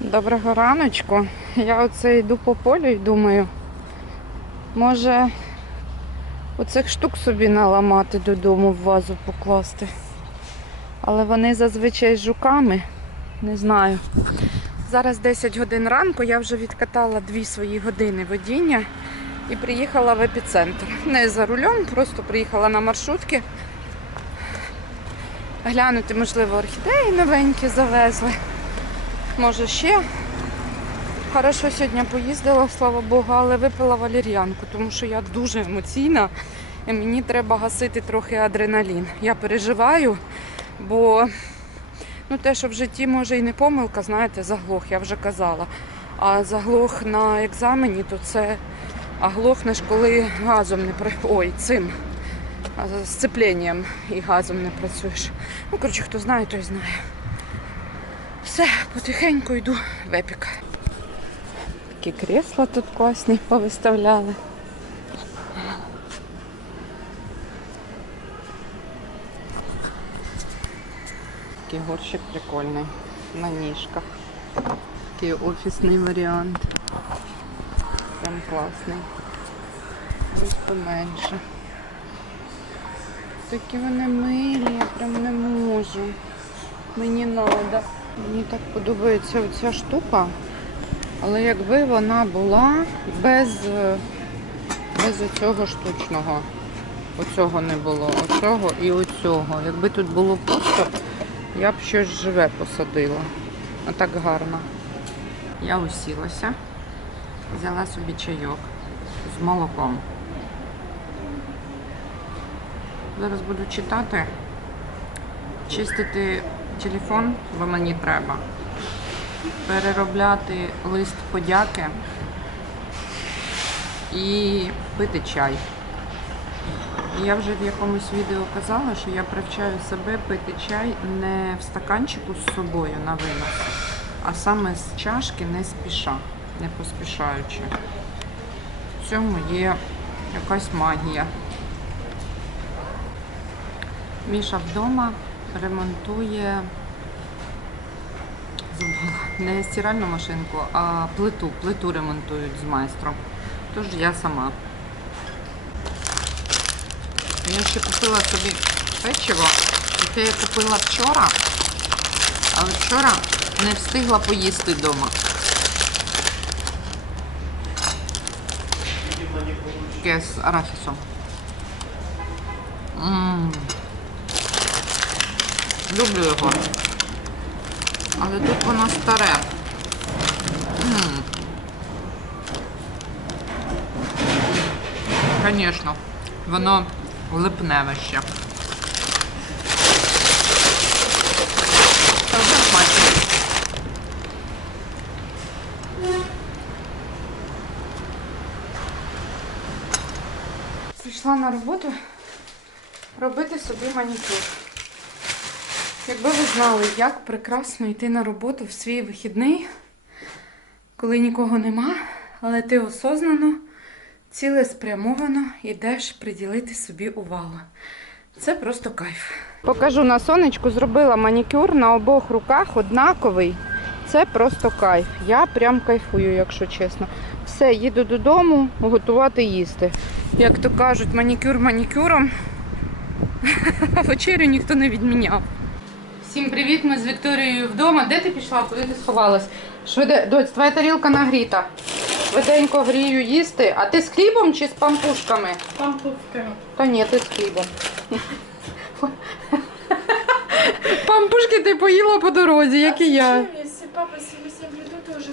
Доброго раночку. Я оце йду по полю і думаю, може оцих штук собі наламати додому в вазу покласти. Але вони зазвичай з жуками. Не знаю. Зараз 10 годин ранку, я вже відкатала дві свої години водіння і приїхала в епіцентр. Не за рулем, просто приїхала на маршрутки. Глянути, можливо, орхідеї новенькі завезли. Може ще. Хорошо сьогодні поїздила, слава Богу, але випила валір'янку, тому що я дуже емоційна і мені треба гасити трохи адреналін. Я переживаю, бо ну, те, що в житті може і не помилка, знаєте, заглох, я вже казала. А заглох на екзамені, то це а глохнеш, коли газом не при... Ой, цим а, сцепленням і газом не працюєш. Ну, коротше, хто знає, той знає. Все, потихеньку йду в епік. Такі крісла тут класні повиставляли. Такий горщик прикольний. На ніжках. Такий офісний варіант. Прям класний. Ось поменше. Такі вони милі, я прям не можу. Мені треба. Мені так подобається оця штука. Але якби вона була без, е, без оцього штучного. Оцього не було. Оцього і оцього. Якби тут було просто, я б щось живе посадила. А так гарно. Я усілася, взяла собі чайок з молоком. Зараз буду читати, чистити телефон, бо мені треба, переробляти лист подяки і пити чай. Я вже в якомусь відео казала, що я привчаю себе пити чай не в стаканчику з собою на винос, а саме з чашки не спіша, не поспішаючи. В цьому є якась магія. Міша вдома ремонтує не стиральну машинку, а плиту. Плиту ремонтують з майстром. Тож я сама. Я ще купила собі печиво, яке я купила вчора, але вчора не встигла поїсти вдома. Таке з арахісом. М. Люблю його. Але тут воно старе. Звісно, воно липневе ще. Та вже. Прийшла на роботу робити собі манікюр. Якби ви знали, як прекрасно йти на роботу в свій вихідний, коли нікого нема, але ти осознано, цілеспрямовано йдеш приділити собі увагу. Це просто кайф. Покажу на сонечку, зробила манікюр на обох руках однаковий. Це просто кайф. Я прям кайфую, якщо чесно. Все, їду додому, готувати їсти. Як то кажуть, манікюр манікюром. Вечерю ніхто не відміняв. Всім привіт, ми з Вікторією вдома. Де ти пішла? Куди ти сховалась? Швиде... Доць, твоя тарілка нагріта. Швиденько грію їсти. А ти з хлібом чи з пампушками? З Пампушками. Та ні, ти з хлібом. Пампушки ти поїла по дорозі, як і я. Папа сегодня придут, то уже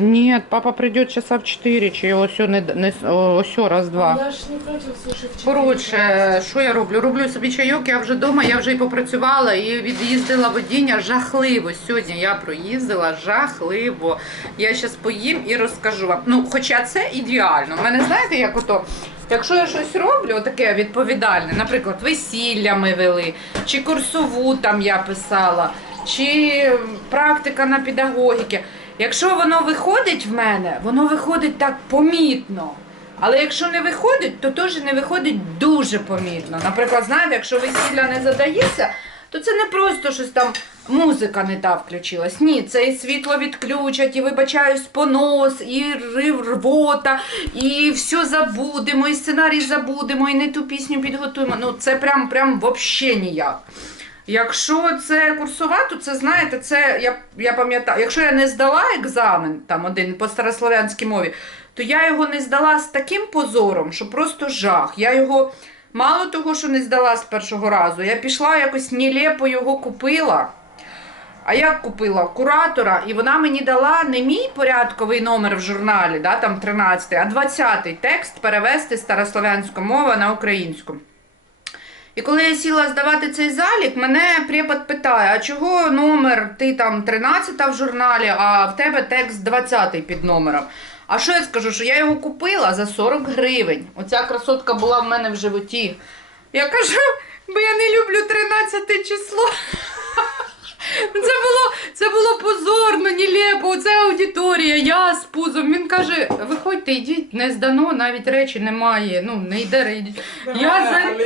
Ні, папа прийде часа в 4, чи ось не, не ось раз-два. Я ж не против суши в четыре. Коротше, що я роблю? Роблю собі чайок, я вже вдома, я вже і попрацювала і від'їздила водіння жахливо. Сьогодні я проїздила жахливо. Я зараз поїм і розкажу вам. Ну, хоча це ідеально. У мене знаєте, як ото. Якщо я щось роблю, таке відповідальне, наприклад, весілля ми вели, чи курсову там я писала, чи практика на педагогіки. Якщо воно виходить в мене, воно виходить так помітно. Але якщо не виходить, то теж не виходить дуже помітно. Наприклад, знаєте, якщо весілля не задається, то це не просто щось там музика не та включилась. Ні, це і світло відключать, і вибачаюсь, понос, і рвота, і все забудемо, і сценарій забудемо, і не ту пісню підготуємо. Ну, це прям, прям вообще ніяк. Якщо це курсова, то це знаєте, це я, я пам'ятаю, якщо я не здала екзамен, там один по старослов'янській мові, то я його не здала з таким позором, що просто жах. Я його мало того, що не здала з першого разу, я пішла якось нелепо його купила. А як купила куратора, і вона мені дала не мій порядковий номер в журналі, да, там 13, а 20 текст перевести з старослов'янської мови на українську. І коли я сіла здавати цей залік, мене препод питає, а чого номер ти там 13 в журналі, а в тебе текст 20 під номером. А що я скажу, що я його купила за 40 гривень. Оця красотка була в мене в животі. Я кажу, бо я не люблю 13 число. Це було, це було нелепо. Оце аудиторія, я з пузом. Він каже: виходьте, йдіть, не здано, навіть речі немає. Ну, не йде йдіть. Я за...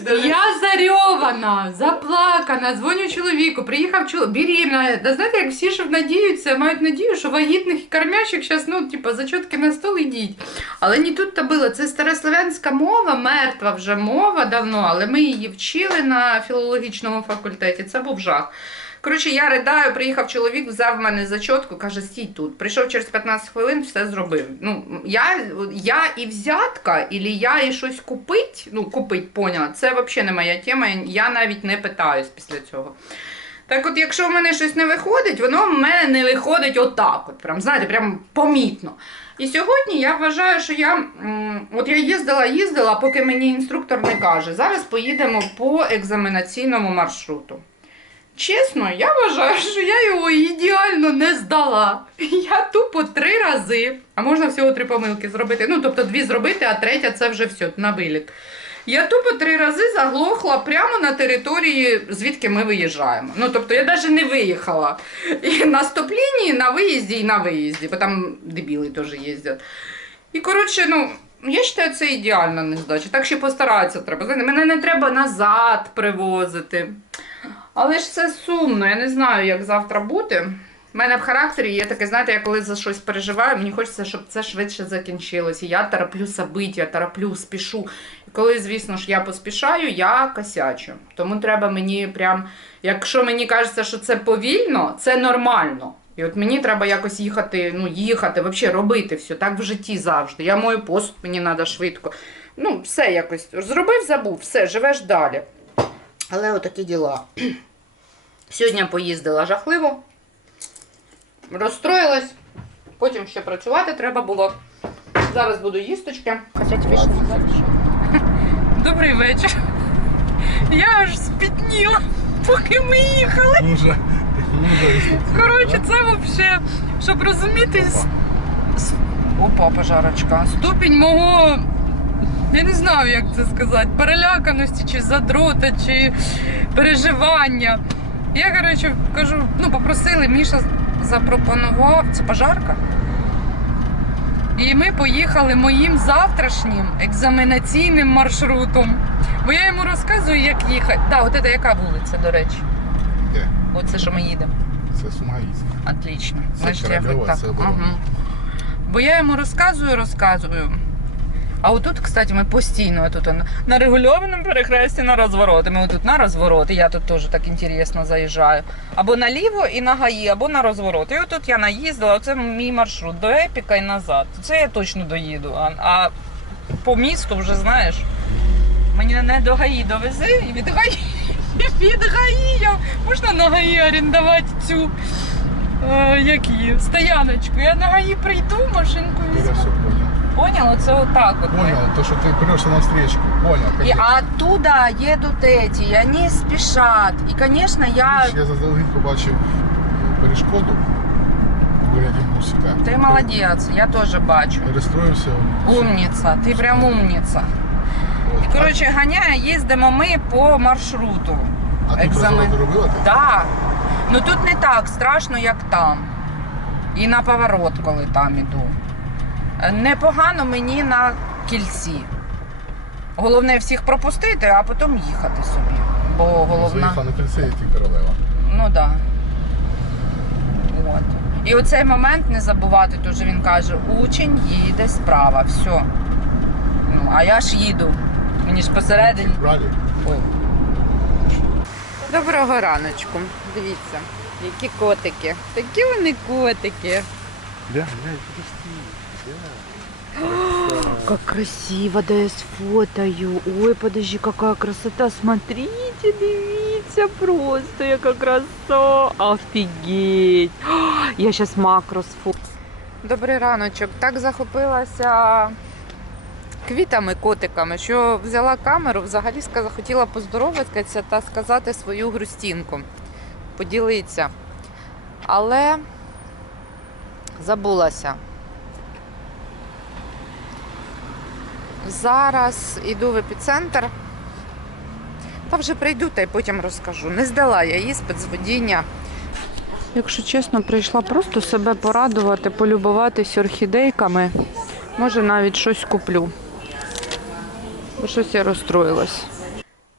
Даже... Я зарьована, заплакана, дзвоню чоловіку, приїхав чоловік, беременна. Да знаєте, як всі ж надіються, мають надію, що вагітних і кормящих зараз, ну, типа, зачотки на стол ідіть. Але не тут то було. Це старослов'янська мова, мертва вже мова давно, але ми її вчили на філологічному факультеті. Це був жах. Коротше, я ридаю, приїхав чоловік, взяв в мене зачотку, каже, стій тут. Прийшов через 15 хвилин, все зробив. Ну, я, я і взятка, і я і щось купить, ну, купить, поняла, це взагалі не моя тема, я навіть не питаюсь після цього. Так от, якщо в мене щось не виходить, воно в мене не виходить отак, от, прям, знаєте, прям помітно. І сьогодні я вважаю, що я, от я їздила, їздила, поки мені інструктор не каже, зараз поїдемо по екзаменаційному маршруту. Чесно, я вважаю, що я його ідеально не здала. Я тупо три рази, а можна всього три помилки зробити. Ну, тобто дві зробити, а третя це вже все на виліт. Я тупо три рази заглохла прямо на території, звідки ми виїжджаємо. Ну, тобто я навіть не виїхала. І на стоп-лінії, на виїзді і на виїзді, бо там дебіли теж їздять. І коротше, ну. Я вважаю, це ідеальна нездача. Так ще постаратися треба. Мене не треба назад привозити. Але ж це сумно, я не знаю, як завтра бути. У мене в характері є таке, знаєте, я коли за щось переживаю, мені хочеться, щоб це швидше закінчилось. І я тороплю собиття, тороплю, спішу. І коли, звісно ж, я поспішаю, я косячу. Тому треба мені прям, якщо мені кажеться, що це повільно, це нормально. І от мені треба якось їхати, ну, їхати, взагалі робити все. Так в житті завжди. Я мою посуд, мені треба швидко. Ну, все якось. Зробив, забув, все, живеш далі. Але отакі діла. Сьогодні поїздила жахливо, розстроїлась, потім ще працювати треба було. Зараз буду їсточки. Добрий вечір. Я аж спітніла, поки ми їхали. Мужа. Если ты- Коротше, це взагалі, щоб розуміти. с- с- Опа, пожарочка. Ступінь мого. Я не знаю, як це сказати, переляканості, чи задрота, чи переживання. Я, коротше, кажу, ну, попросили, Міша запропонував. Це пожарка. І ми поїхали моїм завтрашнім екзаменаційним маршрутом. Бо я йому розказую, як їхати. Так, да, от це яка вулиця, до речі? Де? Оце, що ми їдемо. Це Сумгаїзь. Отлично. Це Значить, я так. це. Ага. Бо я йому розказую, розказую. А отут, кстати, ми постійно тут на регульованому перехресті на розвороти. Ми отут на розворот, і я тут теж так інтересно заїжджаю. Або наліво і на гаї, або на розворот. І отут я наїздила, це мій маршрут до Епіка і назад. Це я точно доїду. А, а по місту вже знаєш. Мені не до гаї довези, і від гаї, від гаї я можна на гаї орендувати цю е, як її, стояночку. Я на гаї прийду, машинку візьму. все понял. Поняла? Це отак от. Понял, то, что ты прешься навстречу. Понял, И конечно. оттуда едут эти, и они спешат. И, конечно, я... Я заздалегідь побачив перешкоду в вигляді мусика. Ты молодец, я тоже бачу. І розстроївся. Умница, ти прям умница. От. І, коротше, ганяє, їздимо ми по маршруту. а ти екзамен. розворот робила? ти? Да. Ну тут не так страшно, як там. І на поворот, коли там іду. Непогано мені на кільці. Головне всіх пропустити, а потім їхати собі. бо головна. Заїхав на кільце і ті королева. Ну так. Да. От. І оцей момент не забувати, дуже він каже, учень їде справа, все. Ну, а я ж їду. Мені ж посередині. Ой. Доброго раночку. Дивіться, які котики. Такі вони котики. Да, подожди. Как красиво, да я сфотаю. Ой, подожди, какая красота. Смотрите, дивіться просто, яка краса. Офігеть. Я зараз макро сфотаю. Добрий раночок. Так захопилася квітами, котиками, що взяла камеру, взагалі ска- хотіла поздороватися та сказати свою грустінку. Поділитися. Але забулася. Зараз іду в епіцентр. Та вже прийду та й потім розкажу. Не здала я її спецводіння. Якщо чесно, прийшла просто себе порадувати, полюбуватись орхідейками. Може, навіть щось куплю. Бо щось я розстроїлась.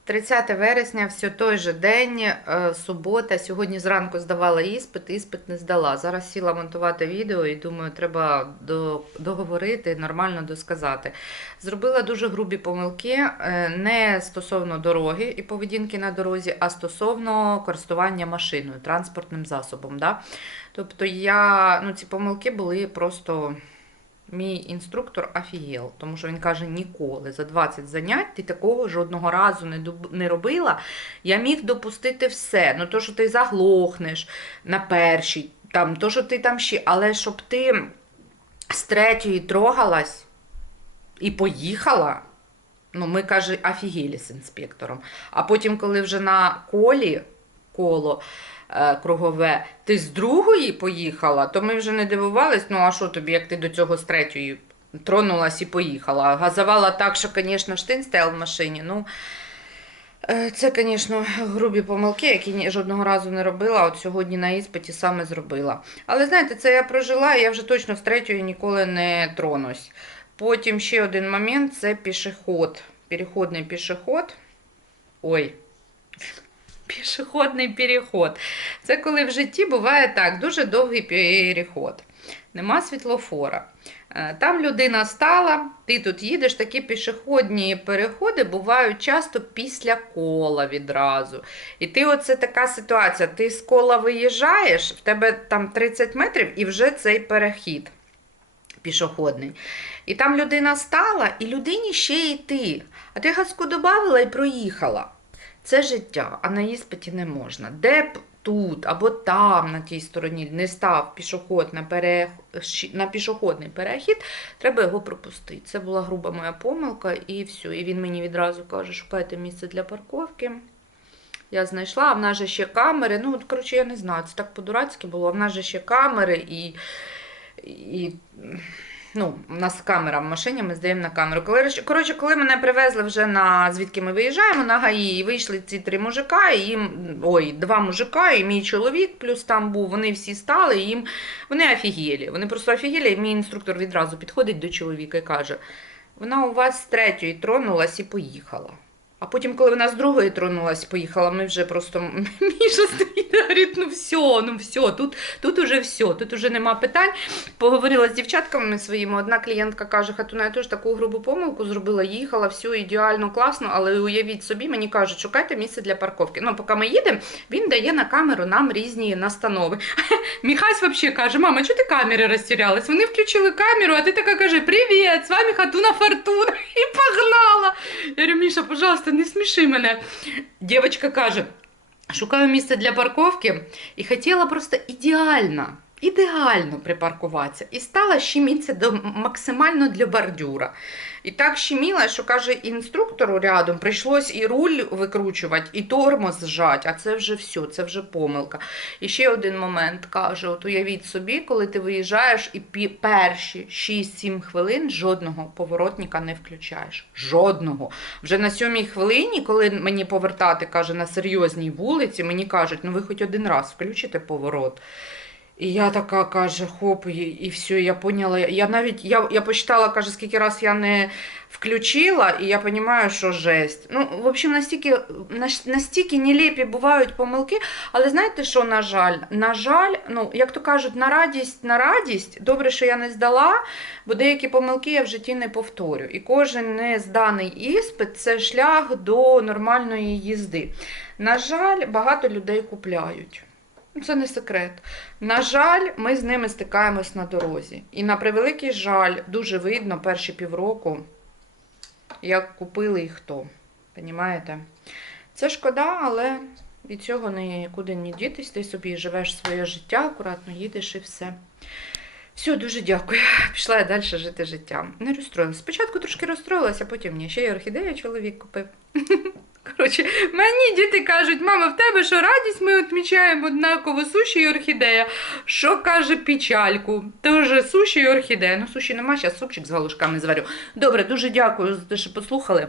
30 вересня, все той же день, е, субота. Сьогодні зранку здавала іспит, іспит не здала. Зараз сіла монтувати відео і думаю, треба договорити, нормально досказати. Зробила дуже грубі помилки е, не стосовно дороги і поведінки на дорозі, а стосовно користування машиною, транспортним засобом. Да? Тобто я, ну, ці помилки були просто. Мій інструктор офігел, тому що він каже: ніколи за 20 занять ти такого жодного разу не, не робила. Я міг допустити все. Ну, то, що ти заглохнеш на першій, там, то, що ти там ще, але щоб ти з третьої трогалась і поїхала. Ну, ми каже, офігелі з інспектором. А потім, коли вже на колі коло кругове, ти з другої поїхала, то ми вже не дивувались, ну а що тобі, як ти до цього з третьої тронулась і поїхала. Газувала так, що, звісно, штин стояв в машині. Ну, е, це, звісно, грубі помилки, які жодного разу не робила. От сьогодні на іспиті саме зробила. Але знаєте, це я прожила, і я вже точно з третьої ніколи не тронусь. Потім ще один момент це пішоход. Переходний пішоход. Ой. Пішохідний переход. Це коли в житті буває так, дуже довгий переход. Нема світлофора. Е, Там людина стала, ти тут їдеш, такі пішохідні переходи бувають часто після кола відразу. І ти оце така ситуація: ти з кола виїжджаєш, в тебе там 30 метрів і вже цей перехід пішохідний. І там людина стала, і людині ще йти. А ти газку додавала і проїхала. Це життя, а на іспиті не можна. Де б тут або там, на тій стороні, не став пішохід на, перех... на пішохідний перехід, треба його пропустити. Це була груба моя помилка, і все. І він мені відразу каже, шукайте місце для парковки. Я знайшла, а в нас же ще камери. Ну, от, коротше, я не знаю, це так по-дурацьки було. А в нас же ще камери і. і ну, у нас камера в машині, ми здаємо на камеру. Коротше, коли мене привезли вже на звідки ми виїжджаємо на ГАІ, вийшли ці три мужика, і їм, ой, два мужика, і мій чоловік плюс там був, вони всі стали, і їм вони офігілі. Вони просто офігілі, і мій інструктор відразу підходить до чоловіка і каже: вона у вас з третьої тронулась і поїхала. А потім, коли вона з другої тронулась, поїхала, ми вже просто Міша стоїть, говорить, ну все, ну все, тут, тут уже все, тут уже нема питань. Поговорила з дівчатками своїми. Одна клієнтка каже, Хатуна, я теж таку грубу помилку зробила, їхала, все ідеально, класно, але уявіть собі, мені кажуть, шукайте місце для парковки. Ну, поки ми їдемо, він дає на камеру нам різні настанови. Міхась взагалі каже, мама, чого ти камери розтірялась? Вони включили камеру, а ти така каже, привіт, з вами Хатуна Фортуна. І погнала. Я говорю, Міша, пожалуйста, не сміши мене. Дівчинка каже, шукаю місце для парковки і хотіла просто ідеально. Ідеально припаркуватися. І стала щемітися до максимально для бордюра. І так щеміла, що каже інструктору рядом, прийшлось і руль викручувати, і тормоз зжати, а це вже все, це вже помилка. І ще один момент каже: от уявіть собі, коли ти виїжджаєш і перші 6-7 хвилин жодного поворотника не включаєш. Жодного. Вже на сьомій хвилині, коли мені повертати, каже, на серйозній вулиці, мені кажуть, ну ви хоч один раз включите поворот. І я така каже, хоп, і, і все, я поняла. Я навіть я, я посчитала, каже, скільки раз я не включила, і я розумію, що жесть. Ну, в общем, настільки, настільки нелепі бувають помилки, але знаєте, що, на жаль? На жаль, ну, як то кажуть, на радість, на радість, добре, що я не здала, бо деякі помилки я в житті не повторю. І кожен не зданий іспит це шлях до нормальної їзди. На жаль, багато людей купляють. Ну, Це не секрет. На жаль, ми з ними стикаємось на дорозі. І на превеликий жаль, дуже видно перші півроку, як купили і хто. Понімаєте? Це шкода, але від цього нікуди не дітись. Ти собі живеш своє життя, акуратно їдеш і все. Все, дуже дякую. Пішла я далі жити життям. Не розстроїлася. Спочатку трошки розстроїлася, потім ні. Ще й орхідею чоловік купив. Коротше, мені діти кажуть, мама, в тебе що радість, ми відмічаємо однаково суші і орхідея. Що каже печальку? Тоже суші і орхідея. Ну, суші нема, зараз супчик з галушками зварю. Добре, дуже дякую за те, що послухали.